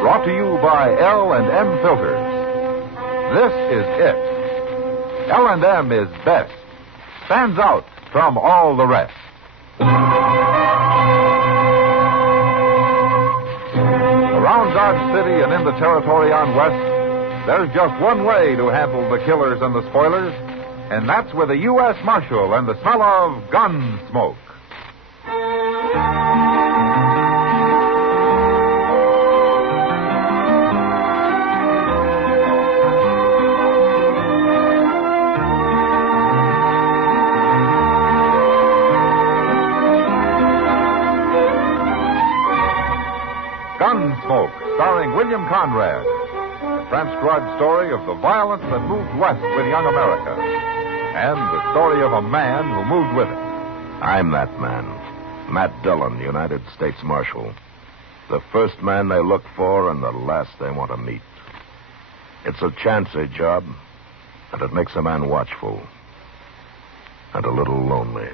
Brought to you by L&M Filters. This is it. L&M is best. Stands out from all the rest. Around Dodge City and in the territory on West, there's just one way to handle the killers and the spoilers, and that's with a U.S. Marshal and the smell of Gunsmoke. Gunsmoke, starring William Conrad. The transcribed story of the violence that moved west with young America. And the story of a man who moved with it. I'm that man. Matt Dillon, United States Marshal. The first man they look for and the last they want to meet. It's a chancy job, and it makes a man watchful. And a little lonely.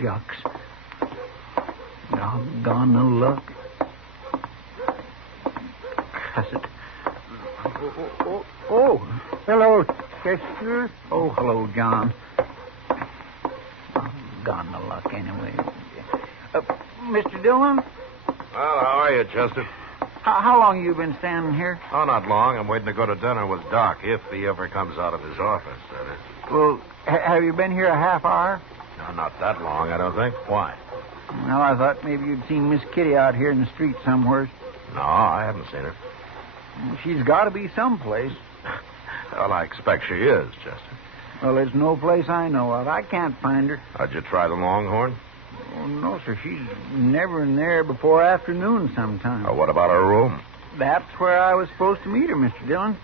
Shucks. Doggone the luck. Cuss it. Oh, hello, Chester. Oh, hello, John. Doggone the luck, anyway. Mr. Dillon? Well, how are you, Chester? How long you been standing here? Oh, not long. I'm waiting to go to dinner with Doc, if he ever comes out of his office, that is. Well, have you been here a half hour? No, not that long, I don't think. Why? Well, I thought maybe you'd seen Miss Kitty out here in the street somewhere. No, I haven't seen her. She's got to be someplace. Well, I expect she is, Chester. Well, there's no place I know of. I can't find her. How'd you try the Longhorn? Oh, no, sir. She's never in there before afternoon sometime. Oh, what about her room? That's where I was supposed to meet her, Mr. Dillon.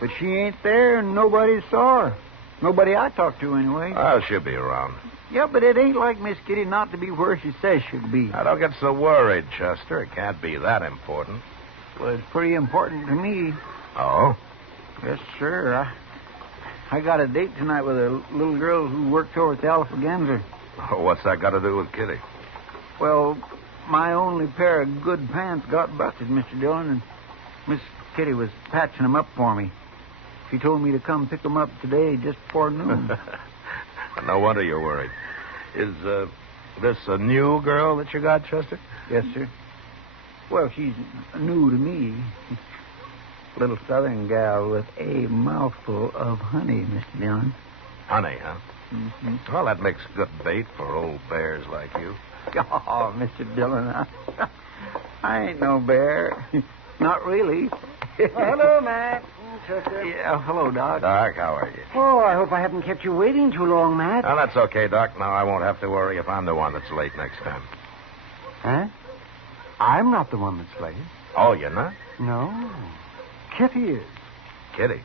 But she ain't there, and nobody saw her. Nobody I talked to, anyway. Oh, she'll be around. Yeah, but it ain't like Miss Kitty not to be where she says she'll be. Now, don't get so worried, Chester. It can't be that important. Well, it's pretty important to me. Oh? Yes, sir. I got a date tonight with a little girl who works over at the Alphagenzer. Oh, what's that got to do with Kitty? Well, my only pair of good pants got busted, Mr. Dillon, and Miss Kitty was patching them up for me. She told me to come pick them up today just before noon. No wonder you're worried. Is this a new girl that you got, Chester? Yes, sir. Well, she's new to me. Little southern gal with a mouthful of honey, Mr. Dillon. Honey, huh? Mm-hmm. Well, that makes good bait for old bears like you. Oh, Mr. Dillon, I ain't no bear. Not really. Hello, Matt. Chester. Yeah, hello, Doc. Doc, how are you? Oh, I hope I haven't kept you waiting too long, Matt. Oh, that's okay, Doc. Now I won't have to worry if I'm the one that's late next time. Huh? I'm not the one that's late. Oh, you're not? No. Kitty is. Kitty?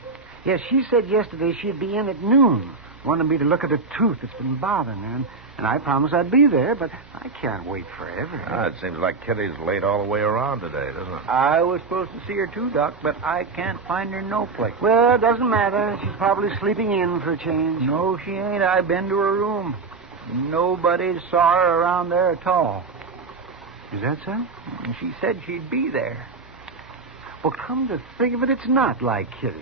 Yes, she said yesterday she'd be in at noon. Wanted me to look at a tooth that's been bothering her, and I promised I'd be there, but I can't wait forever. It seems like Kitty's late all the way around today, doesn't it? I was supposed to see her too, Doc, but I can't find her no place. Well, it doesn't matter. She's probably sleeping in for a change. No, she ain't. I've been to her room. Nobody saw her around there at all. Is that so? And she said she'd be there. Well, come to think of it, it's not like Kitty.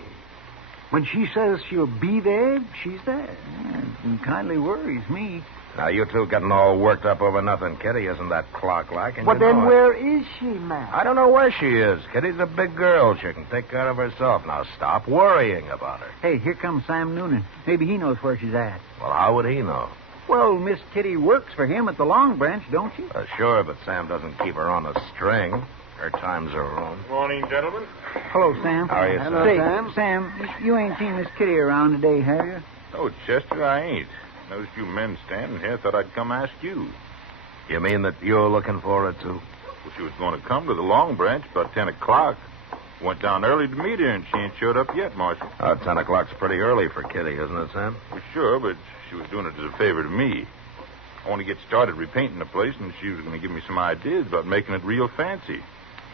When she says she'll be there, she's there. Yeah, it kindly worries me. Now, you two getting all worked up over nothing. Kitty isn't that clock-like, and Well, you know then it. where is she, Matt? I don't know where she is. Kitty's a big girl. She can take care of herself. Now, stop worrying about her. Hey, here comes Sam Noonan. Maybe he knows where she's at. Well, how would he know? Well, Miss Kitty works for him at the Long Branch, don't she? Sure, but Sam doesn't keep her on a string. Her time's her own. Morning, gentlemen. Hello, Sam. How are you, Hello, Say, Sam. Sam, you ain't seen Miss Kitty around today, have you? Oh, Chester, I ain't. Noticed you men standing here. Thought I'd come ask you. You mean that you're looking for her, too? Well, she was going to come to the Long Branch about 10 o'clock. Went down early to meet her, and she ain't showed up yet, Marshal. 10 o'clock's pretty early for Kitty, isn't it, Sam? Well, sure, but she was doing it as a favor to me. I want to get started repainting the place, and she was going to give me some ideas about making it real fancy.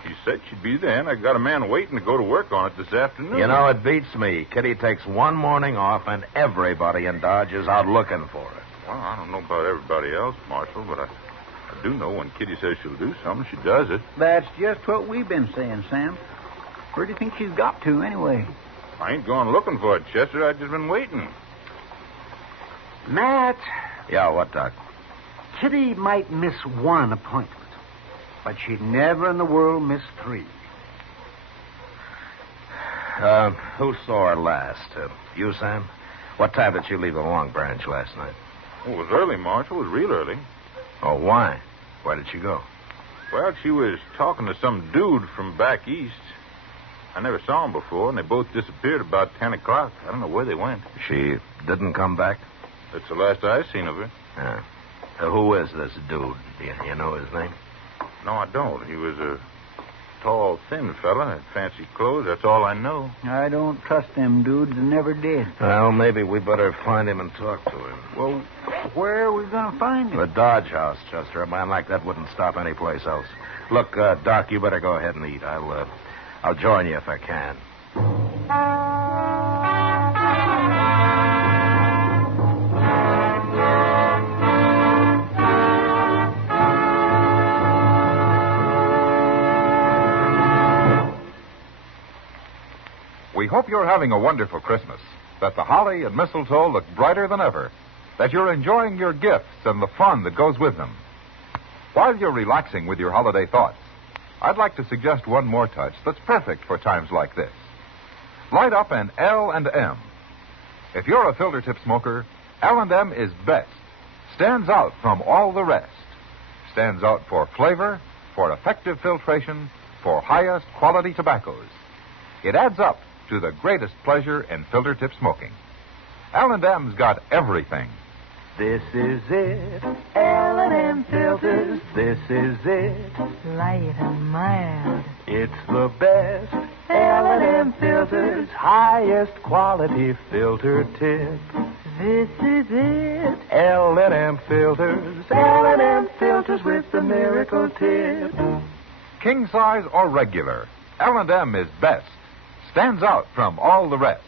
She said she'd be there, and I got a man waiting to go to work on it this afternoon. You know, it beats me. Kitty takes one morning off, and everybody in Dodge is out looking for it. Well, I don't know about everybody else, Marshal, but I do know when Kitty says she'll do something, she does it. That's just what we've been saying, Sam. Where do you think she's got to, anyway? I ain't gone looking for it, Chester. I've just been waiting. Matt, Yeah, what, Doc? Kitty might miss one appointment, but she'd never in the world miss 3. Who saw her last? You, Sam? What time did she leave the Long Branch last night? Oh, it was early, Marshal. It was real early. Oh, why? Where did she go? Well, she was talking to some dude from back east. I never saw him before, and they both disappeared about 10 o'clock. I don't know where they went. She didn't come back? That's the last I seen of her. Yeah. Who is this dude? You know his name? No, I don't. He was a tall, thin fella, had fancy clothes. That's all I know. I don't trust them dudes and never did. Well, maybe we better find him and talk to him. Well, where are we going to find him? The Dodge House, Chester. A man like that wouldn't stop any place else. Look, Doc, you better go ahead and eat. I'll join you if I can. We hope you're having a wonderful Christmas, that the holly and mistletoe look brighter than ever, that you're enjoying your gifts and the fun that goes with them. While you're relaxing with your holiday thoughts, I'd like to suggest one more touch that's perfect for times like this. Light up an L&M. If you're a filter tip smoker, L&M is best. Stands out from all the rest. Stands out for flavor, for effective filtration, for highest quality tobaccos. It adds up to the greatest pleasure in filter tip smoking. L&M's got everything. This is it, L&M filters, this is it. Light and mild. It's the best, L&M filters, highest quality filter tip. This is it. L&M filters, L&M filters with the miracle tip. King size or regular, L&M is best. Stands out from all the rest.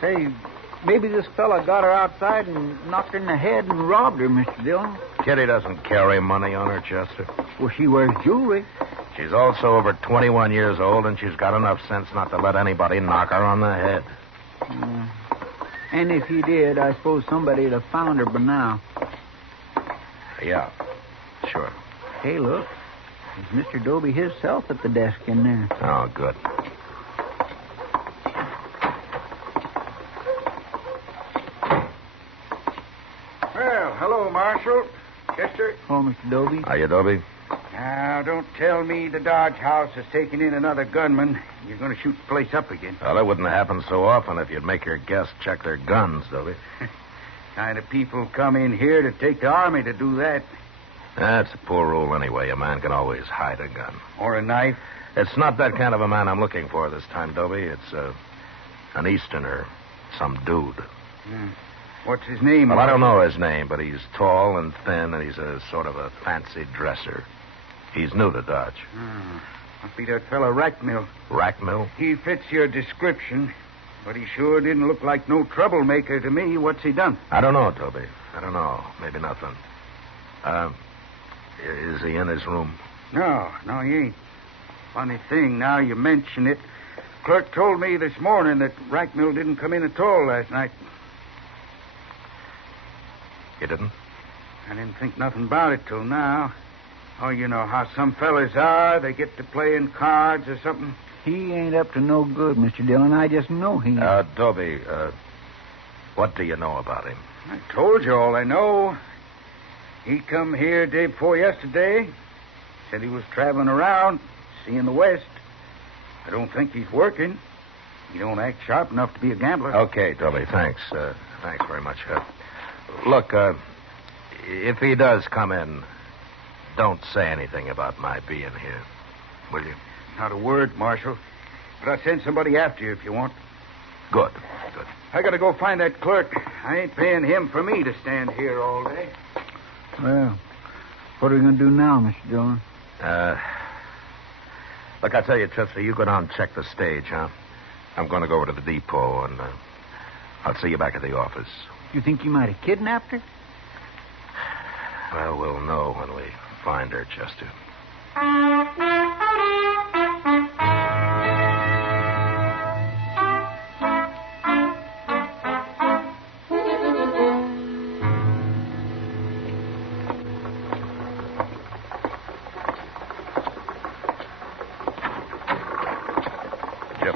Say, maybe this fella got her outside and knocked her in the head and robbed her, Mr. Dillon. Kitty doesn't carry money on her, Chester. Well, she wears jewelry. She's also over 21 years old, and she's got enough sense not to let anybody knock her on the head. And if he did, I suppose somebody'd have found her by now. Yeah, sure. Hey, look. There's Mr. Dobie himself at the desk in there. Oh, good. Well, hello, Marshal. Chester. Oh, Mr. Dobie. Are you, Dobie? Now, don't tell me the Dodge House has taken in another gunman. You're going to shoot the place up again. Well, it wouldn't happen so often if you'd make your guests check their guns, Dobie. Kind of people come in here to take the army to do that. That's a poor rule anyway. A man can always hide a gun. Or a knife. It's not that kind of a man I'm looking for this time, Dobie. It's an Easterner, some dude. What's his name? Well, I don't know his name, but he's tall and thin, and he's a sort of a fancy dresser. He's new to Dodge. Must be that fellow Rackmill. Rackmill? He fits your description, but he sure didn't look like no troublemaker to me. What's he done? I don't know, Toby. I don't know. Maybe nothing. Is he in his room? No, he ain't. Funny thing, now you mention it. Clerk told me this morning that Rackmill didn't come in at all last night. He didn't? I didn't think nothing about it till now. Oh, you know how some fellas are. They get to playing cards or something. He ain't up to no good, Mr. Dillon. I just know he ain't. Dobie, what do you know about him? I told you all I know. He come here day before yesterday. Said he was traveling around, seeing the West. I don't think he's working. He don't act sharp enough to be a gambler. Okay, Dobie, thanks. Thanks very much. Look, if he does come in, don't say anything about my being here, will you? Not a word, Marshal. But I'll send somebody after you if you want. Good. I gotta go find that clerk. I ain't paying him for me to stand here all day. Well, what are we going to do now, Mr. Dillon? Look, I tell you, Chester, you go down and check the stage, huh? I'm going to go over to the depot, and I'll see you back at the office. You think you might have kidnapped her? Well, we'll know when we find her, Chester.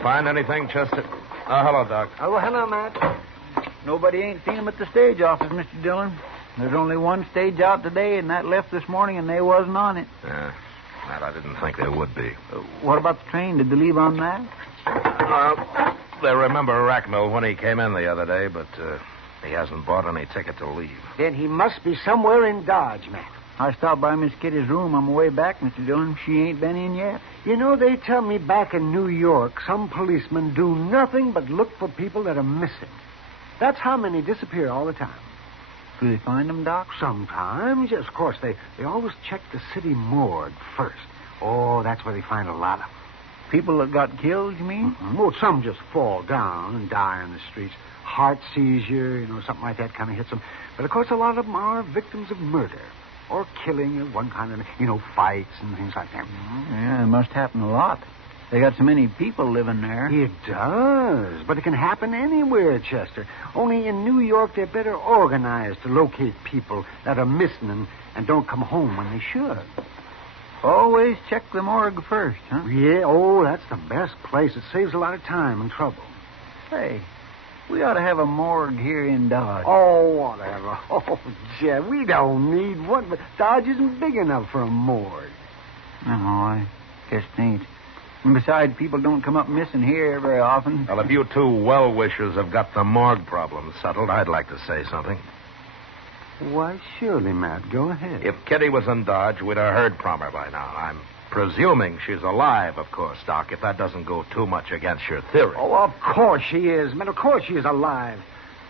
Find anything, Chester? Oh, hello, Doc. Oh, hello, Matt. Nobody ain't seen him at the stage office, Mr. Dillon. There's only one stage out today, and that left this morning, and they wasn't on it. Yeah, Matt, I didn't think there would be. What about the train? Did they leave on that? They remember Rackmill when he came in the other day, but he hasn't bought any ticket to leave. Then he must be somewhere in Dodge, Matt. I stopped by Miss Kitty's room on my way back, Mr. Dillon. She ain't been in yet. You know, they tell me back in New York, some policemen do nothing but look for people that are missing. That's how many disappear all the time. Do they find them, Doc? Sometimes, yes, of course. They always check the city morgue first. Oh, that's where they find a lot of them. People that got killed, you mean? Mm-hmm. Well, some just fall down and die on the streets. Heart seizure, something like that kind of hits them. But, of course, a lot of them are victims of murder. Or killing of one kind of, fights and things like that. Yeah, it must happen a lot. They got so many people living there. It does. But it can happen anywhere, Chester. Only in New York, they're better organized to locate people that are missing and don't come home when they should. Always check the morgue first, huh? Yeah, oh, that's the best place. It saves a lot of time and trouble. Hey, we ought to have a morgue here in Dodge. Oh, whatever. Oh, Jeff, we don't need one, but Dodge isn't big enough for a morgue. No, I guess it ain't. And besides, people don't come up missing here very often. Well, if you two well-wishers have got the morgue problem settled, I'd like to say something. Why, surely, Matt. Go ahead. If Kitty was in Dodge, we'd have heard from her by now. I'm presuming she's alive, of course, Doc, if that doesn't go too much against your theory. Oh, of course she is. Man, of course she is alive.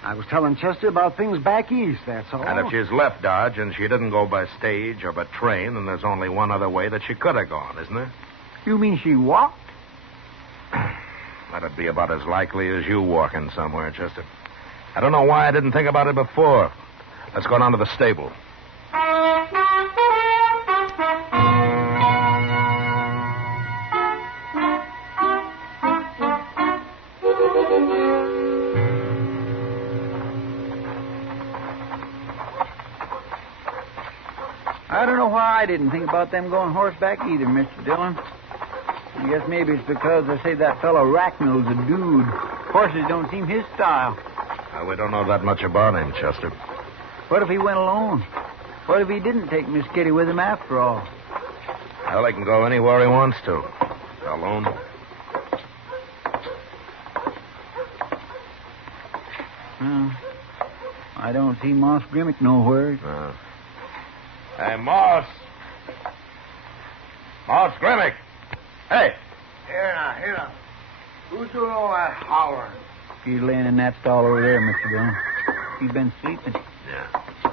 I was telling Chester about things back east, that's all. And if she's left Dodge and she didn't go by stage or by train, then there's only one other way that she could have gone, isn't there? You mean she walked? That'd be about as likely as you walking somewhere, Chester. I don't know why I didn't think about it before. Let's go down to the stable. I don't know why I didn't think about them going horseback either, Mr. Dillon. I guess maybe it's because they say that fellow Rackmill's a dude. Horses don't seem his style. We don't know that much about him, Chester. What if he went alone? What if he didn't take Miss Kitty with him after all? Well, he can go anywhere he wants to. Alone. I don't see Moss Grimmick nowhere. Hey, Moss. Moss Grimmick. Hey. Here now. Who's doing all that hollering? He's laying in that stall over there, Mr. Dillon. He's been sleeping. Yeah.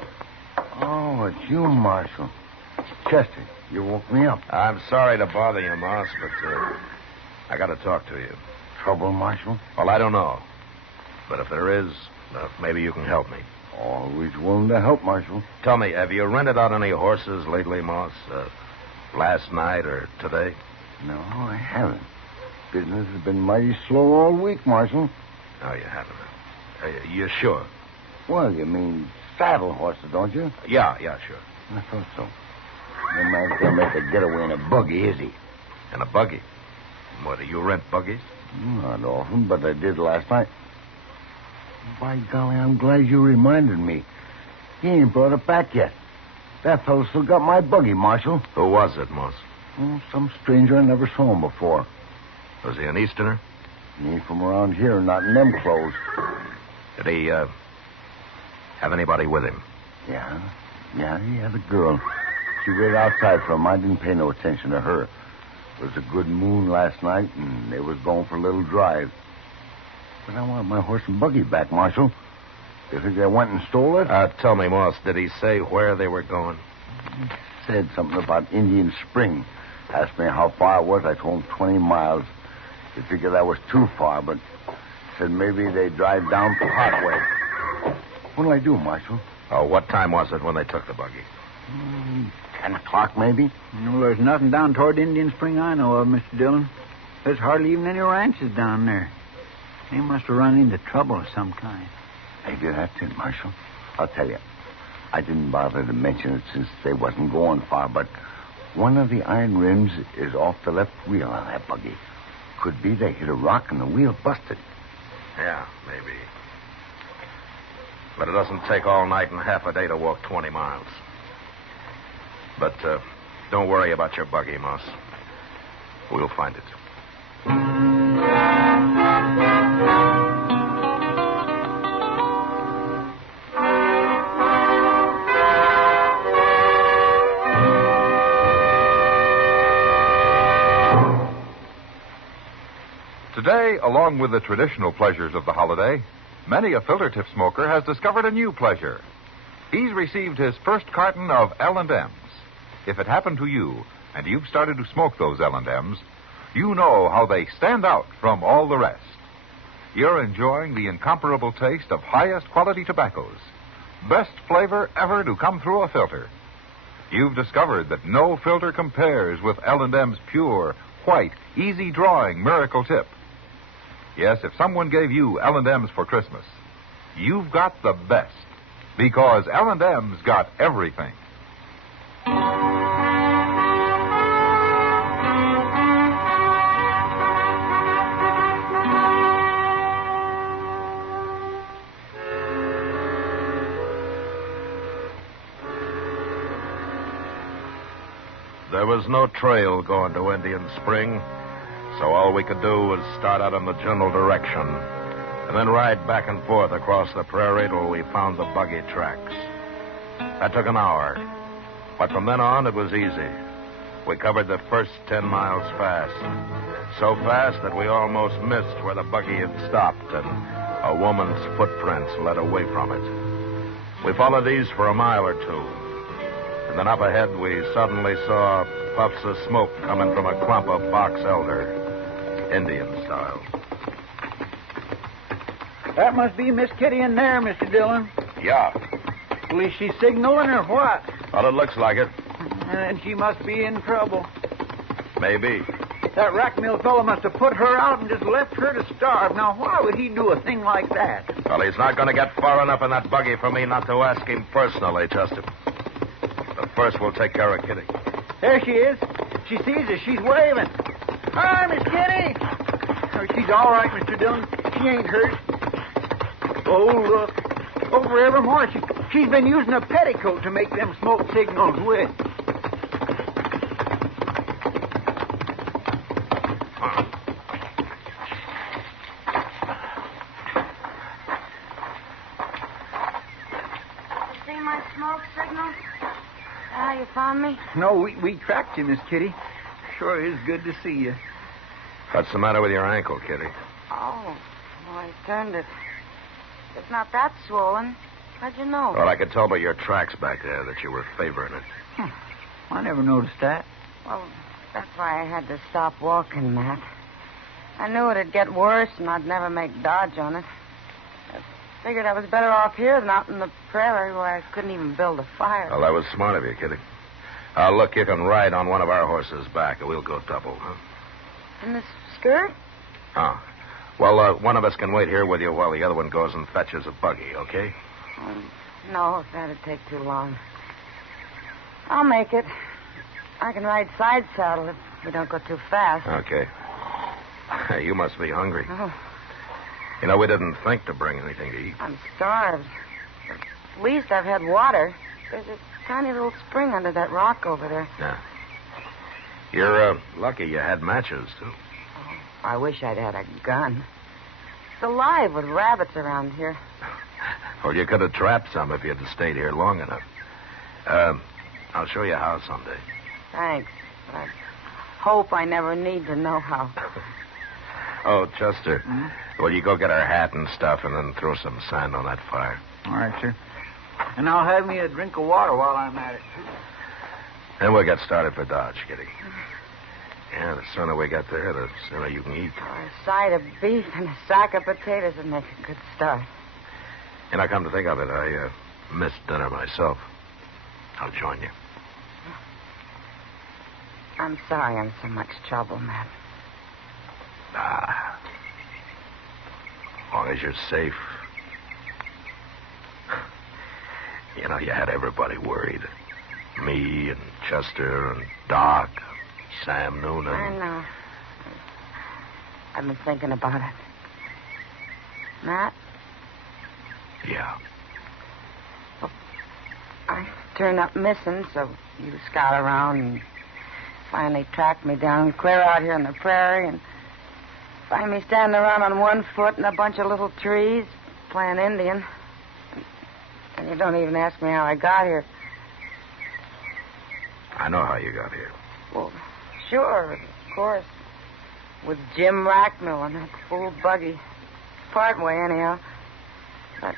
Oh, it's you, Marshal. Chester, you woke me up. I'm sorry to bother you, Moss, but I got to talk to you. Trouble, Marshal? Well, I don't know. But if there is, maybe you can help me. Always willing to help, Marshal. Tell me, have you rented out any horses lately, Moss? Last night or today? No, I haven't. Business has been mighty slow all week, Marshal. No, you haven't. You sure? Well, you mean saddle horses, don't you? Yeah, sure. I thought so. No man's gonna make a getaway in a buggy, is he? In a buggy? What, do you rent buggies? Not often, but I did last night. By golly, I'm glad you reminded me. He ain't brought it back yet. That fellow still got my buggy, Marshal. Who was it, Moss? Oh, some stranger I never saw him before. Was he an Easterner? He ain't from around here, not in them clothes. Did he, have anybody with him? Yeah, he had a girl. She waited outside for him. I didn't pay no attention to her. It was a good moon last night, and they was going for a little drive. But I want my horse and buggy back, Marshal. You think they went and stole it? Tell me, Moss, did he say where they were going? He said something about Indian Spring. Asked me how far it was. I told him 20 miles. He figured that was too far, but said maybe they'd drive down to Hartway. What'll I do, Marshal? Oh, what time was it when they took the buggy? 10 o'clock, maybe? No, there's nothing down toward Indian Spring I know of, Mr. Dillon. There's hardly even any ranches down there. They must have run into trouble of some kind. Maybe that's it, Marshal. I'll tell you. I didn't bother to mention it since they wasn't going far, but one of the iron rims is off the left wheel on that buggy. Could be they hit a rock and the wheel busted. Yeah, maybe. But it doesn't take all night and half a day to walk 20 miles. But don't worry about your buggy, Moss. We'll find it. Today, along with the traditional pleasures of the holiday, many a filter tip smoker has discovered a new pleasure. He's received his first carton of L&M's. If it happened to you, and you've started to smoke those L&M's, you know how they stand out from all the rest. You're enjoying the incomparable taste of highest quality tobaccos. Best flavor ever to come through a filter. You've discovered that no filter compares with L&M's pure, white, easy-drawing miracle tip. Yes, if someone gave you L&M's for Christmas, you've got the best, because L&M's got everything. There was no trail going to Indian Spring, so all we could do was start out in the general direction and then ride back and forth across the prairie till we found the buggy tracks. That took an hour, but from then on it was easy. We covered the first 10 miles fast, so fast that we almost missed where the buggy had stopped and a woman's footprints led away from it. We followed these for a mile or two. And then up ahead, we suddenly saw puffs of smoke coming from a clump of box elder, Indian style. That must be Miss Kitty in there, Mr. Dillon. Yeah. Well, is she signaling or what? Well, it looks like it. And she must be in trouble. Maybe. That rack mill fellow must have put her out and just left her to starve. Now, why would he do a thing like that? Well, he's not going to get far enough in that buggy for me not to ask him personally, Chester. But first, we'll take care of Kitty. There she is. She sees us. She's waving. Hi, Miss Kitty. Oh, she's all right, Mr. Dillon. She ain't hurt. Oh, look. Over evermore. She's been using a petticoat to make them smoke signals with. See my smoke signal? How you found me? No, we tracked you, Miss Kitty. Sure is good to see you. What's the matter with your ankle, Kitty? Oh, well, I turned it. It's not that swollen. How'd you know? Well, I could tell by your tracks back there that you were favoring it. I never noticed that. Well, that's why I had to stop walking, Matt. I knew it'd get worse and I'd never make dodge on it. I figured I was better off here than out in the prairie where I couldn't even build a fire. Well, that was smart of you, Kitty. Look, you can ride on one of our horses back, and we'll go double, huh? In this skirt? Oh. Well, one of us can wait here with you while the other one goes and fetches a buggy, okay? No, that'd take too long. I'll make it. I can ride side saddle if we don't go too fast. Okay. You must be hungry. Oh, You know, we didn't think to bring anything to eat. I'm starved. At least I've had water. There's a tiny little spring under that rock over there. Yeah. You're lucky you had matches, too. I wish I'd had a gun. It's alive with rabbits around here. Well, you could have trapped some if you'd stayed here long enough. I'll show you how someday. Thanks. But I hope I never need to know how. Oh, Chester, will you go get our hat and stuff and then throw some sand on that fire? All right, sir. And I'll have me a drink of water while I'm at it. Then we'll get started for Dodge, Kitty. Yeah, the sooner we get there, the sooner you can eat. A side of beef and a sack of potatoes would make a good start. And I come to think of it, I missed dinner myself. I'll join you. I'm sorry I'm so much trouble, Matt. Ah. As long as you're safe. You know, you had everybody worried. Me and Chester and Doc, Sam Noonan. I know. I've been thinking about it. Matt? Yeah. Well, I turned up missing, so you scout around and finally tracked me down clear out here in the prairie and find me standing around on one foot in a bunch of little trees playing Indian. And you don't even ask me how I got here. I know how you got here. Well, sure, of course. With Jim Rackmill and that fool buggy. Part way, anyhow. But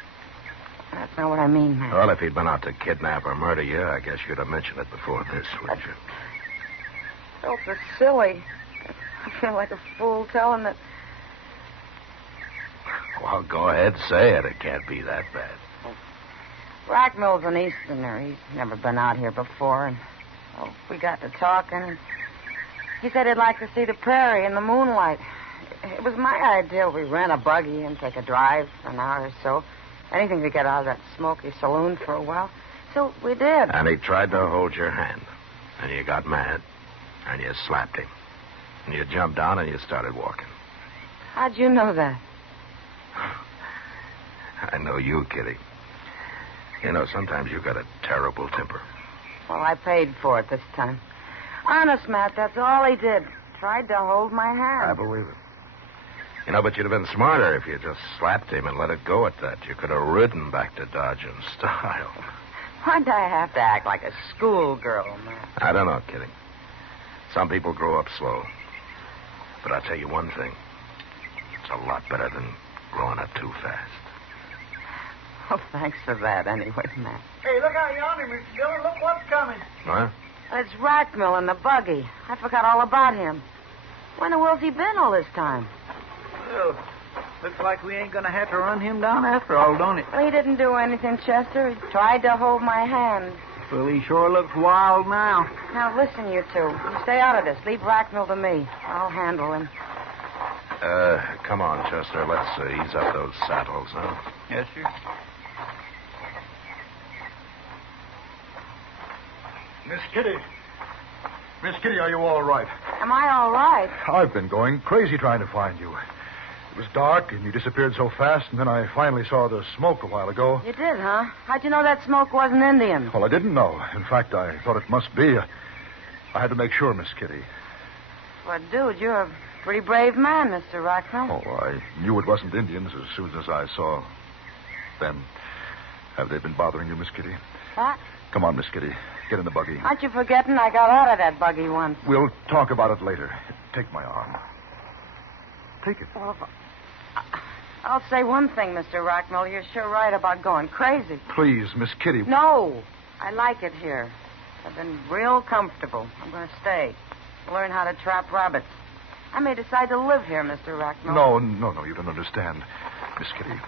that's not what I mean, man. Well, if he'd been out to kidnap or murder you, I guess you'd have mentioned it before this, wouldn't you? I felt so silly. I feel like a fool telling that. Well, go ahead, say it. It can't be that bad. Rackmill's an Easterner. He's never been out here before, and we got to talking, and he said he'd like to see the prairie in the moonlight. It was my idea we rent a buggy and take a drive for an hour or so. Anything to get out of that smoky saloon for a while. So we did. And he tried to hold your hand. And you got mad. And you slapped him. And you jumped down and you started walking. How'd you know that? I know you, Kitty. You know, sometimes you got a terrible temper. Well, I paid for it this time. Honest, Matt, that's all he did. Tried to hold my hand. I believe it. You know, but you'd have been smarter if you just slapped him and let it go at that. You could have ridden back to Dodge in style. Why'd I have to act like a schoolgirl, Matt? I don't know, Kitty. Some people grow up slow. But I'll tell you one thing. It's a lot better than growing up too fast. Oh, thanks for that anyway, Matt. Hey, look out yonder, Mr. Dillon. Look what's coming. What? It's Rackmill in the buggy. I forgot all about him. Where in the world's he been all this time? Well, looks like we ain't going to have to run him down after all, don't it? Well, he didn't do anything, Chester. He tried to hold my hand. Well, he sure looks wild now. Now, listen, you two. You stay out of this. Leave Rackmill to me. I'll handle him. Come on, Chester. Let's ease up those saddles, huh? Yes, sir. Miss Kitty. Miss Kitty, are you all right? Am I all right? I've been going crazy trying to find you. It was dark, and you disappeared so fast, and then I finally saw the smoke a while ago. You did, huh? How'd you know that smoke wasn't Indian? Well, I didn't know. In fact, I thought it must be. I had to make sure, Miss Kitty. Well, dude, you're a pretty brave man, Mr. Rackmill. Oh, I knew it wasn't Indians as soon as I saw them. Have they been bothering you, Miss Kitty? What? Come on, Miss Kitty. Get in the buggy. Aren't you forgetting I got out of that buggy once? We'll talk about it later. Take my arm. Take it. Well, I'll say one thing, Mr. Rackmill. You're sure right about going crazy. Please, Miss Kitty. No. I like it here. I've been real comfortable. I'm going to stay. Learn how to trap rabbits. I may decide to live here, Mr. Rackmill. No, you don't understand. Miss Kitty,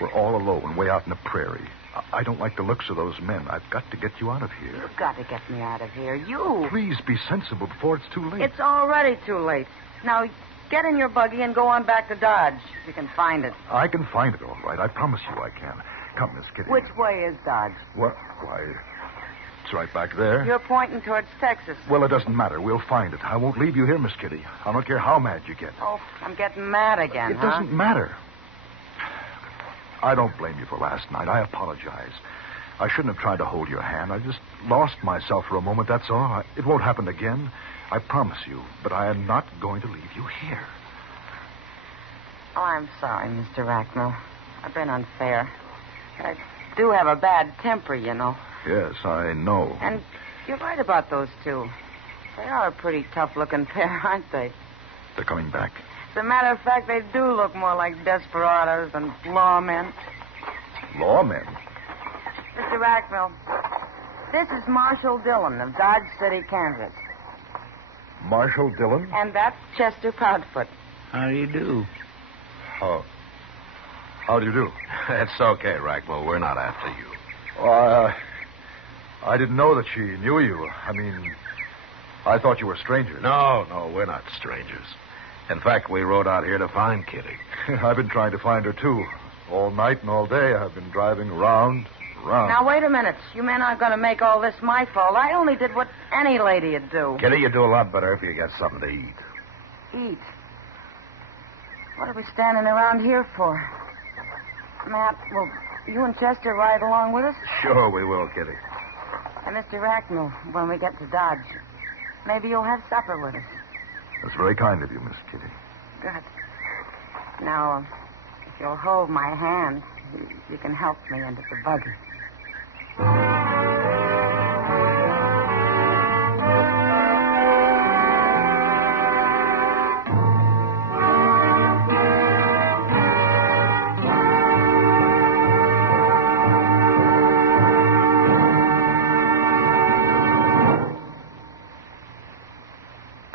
we're all alone, way out in the prairie. I don't like the looks of those men. I've got to get you out of here. You've got to get me out of here. You. Please be sensible before it's too late. It's already too late. Now, get in your buggy and go on back to Dodge, if you can find it. I can find it, all right. I promise you I can. Come, Miss Kitty. Which way is Dodge? What? Why, it's right back there. You're pointing towards Texas. Well, it doesn't matter. We'll find it. I won't leave you here, Miss Kitty. I don't care how mad you get. Oh, I'm getting mad again, It doesn't matter. I don't blame you for last night. I apologize. I shouldn't have tried to hold your hand. I just lost myself for a moment, that's all. It won't happen again. I promise you. But I am not going to leave you here. Oh, I'm sorry, Mr. Racknell. I've been unfair. I do have a bad temper, you know. Yes, I know. And you're right about those two. They are a pretty tough-looking pair, aren't they? They're coming back. As a matter of fact, they do look more like desperados than lawmen. Lawmen? Mr. Racknell, this is Marshal Dillon of Dodge City, Kansas. Marshal Dillon? And that's Chester Proudfoot. How do you do? Oh. How do you do? It's okay, Racknell. We're not after you. I didn't know that she knew you. I mean, I thought you were strangers. No, we're not strangers. In fact, we rode out here to find Kitty. I've been trying to find her, too. All night and all day, I've been driving around. Now, wait a minute. You men aren't going to make all this my fault. I only did what any lady'd do. Kitty, you do a lot better if you get something to eat. Eat? What are we standing around here for? Matt, will you and Chester ride along with us? Sure we will, Kitty. And Mr. Racknell, when we get to Dodge, maybe you'll have supper with us. That's very kind of you, Miss Kitty. Good. Now, if you'll hold my hand, you can help me into the buggy.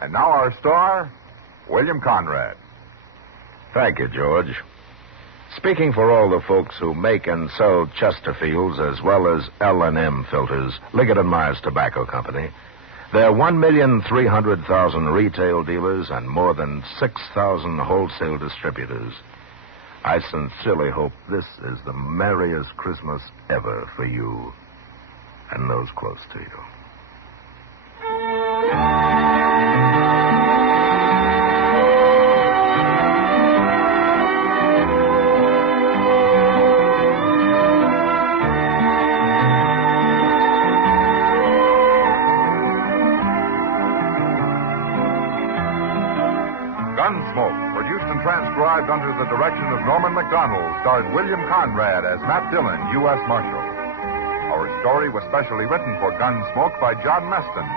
And now our star, William Conrad. Thank you, George. Speaking for all the folks who make and sell Chesterfields as well as L&M filters, Liggett & Myers Tobacco Company, there are 1,300,000 retail dealers and more than 6,000 wholesale distributors. I sincerely hope this is the merriest Christmas ever for you and those close to you. Gunsmoke, produced and transcribed under the direction of Norman Macdonnell, starred William Conrad as Matt Dillon, U.S. Marshal. Our story was specially written for Gunsmoke by John Meston,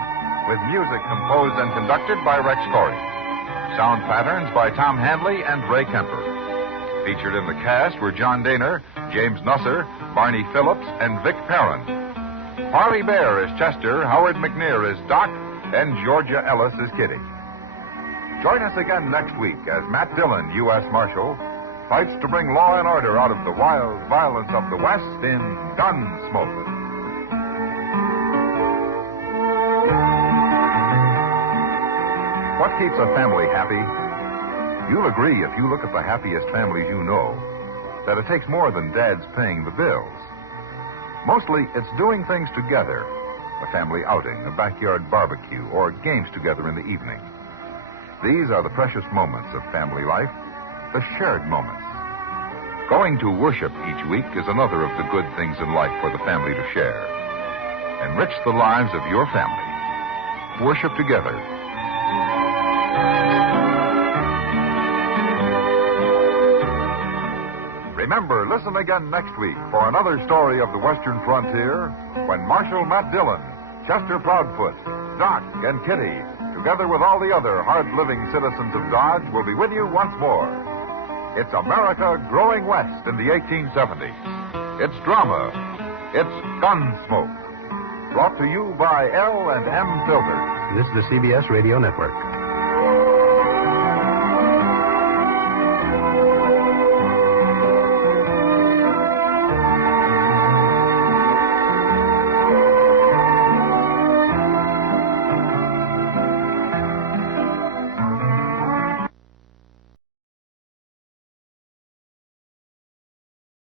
with music composed and conducted by Rex Corey. Sound patterns by Tom Handley and Ray Kemper. Featured in the cast were John Daner, James Nusser, Barney Phillips, and Vic Perrin. Harley Bear is Chester, Howard McNear is Doc, and Georgia Ellis is Kitty. Join us again next week as Matt Dillon, U.S. Marshal, fights to bring law and order out of the wild violence of the West in Gunsmoke. What keeps a family happy? You'll agree if you look at the happiest families you know that it takes more than Dad's paying the bills. Mostly, it's doing things together. A family outing, a backyard barbecue, or games together in the evening. These are the precious moments of family life, the shared moments. Going to worship each week is another of the good things in life for the family to share. Enrich the lives of your family. Worship together. Remember, listen again next week for another story of the Western frontier when Marshal Matt Dillon, Chester Proudfoot, Doc, and Kitty, together with all the other hard-living citizens of Dodge, will be with you once more. It's America growing west in the 1870s. It's drama. It's Gunsmoke. Brought to you by L&M Filters. This is the CBS Radio Network.